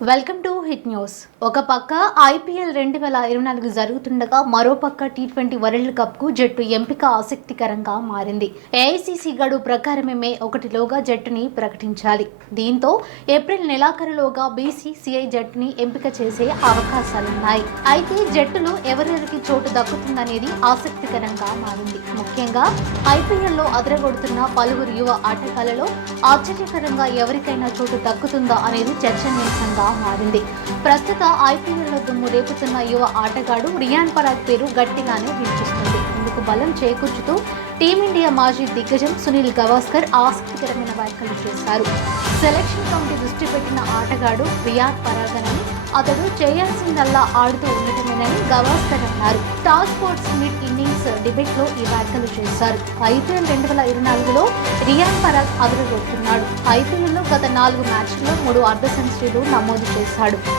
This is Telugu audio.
Welcome to hit news. ఒక పక్క ఐపీఎల్ 2024 జరుగుతుండగా మరో పక్క టీ20 వరల్డ్ కప్ కు జట్టు ఎంపిక ఆసక్తికరంగా మారింది. ఏఐసీసీ గడువు ప్రకారమే మే 1లోగా జట్టుని ప్రకటించాలి. దీంతో ఏప్రిల్ నెలాఖరులోగా బీసీసీఐ జట్టుని ఎంపిక చేసే అవకాశాలున్నాయి. అయితే జట్టులో ఎవరెవరికి చోటు దక్కుతుందనేది ఆసక్తికరంగా మారింది. ముఖ్యంగా ఐపీఎల్లో అదరగొడుతున్న పలువురు యువ ఆటగాళ్లలో ఆశ్చర్యకరంగా ఎవరికైనా చోటు దక్కుతుందా అనేది చర్చనీయాంశంగా మారింది. ప్రస్తుత ఐపీఎల్లో దుమ్ము రేపుతున్న యువ ఆటగాడు రియాన్ పరాగ్ పేరు గట్టిగానే వినిపిస్తుంది. ఇందుకు బలం చేకూర్చుతూ టీమిండియా మాజీ దిగ్గజం సునీల్ గవాస్కర్ ఆసక్తికరమైన వ్యాఖ్యలు చేశారు. సెలక్షన్ కమిటీ దృష్టి పెట్టిన ఆటగాడు రియాన్ పరాగ్ అని, అతడు చేయాల్సిందల్లా ఆడుతూ ఉండటమేనని గవాస్కర్ అన్నారు. టాస్ స్పోర్ట్స్ మిడ్ ఇన్నింగ్స్ డిబేట్ లో ఈ వ్యాఖ్యలు చేశారు. ఐపీఎల్ 2024లో రియాన్ పరాగ్ అదరగొడుతున్నాడు. ఐపీఎల్లో గత 4 మ్యాచ్ల్లో 3 అర్ధ సెంచరీలు నమోదు చేశాడు.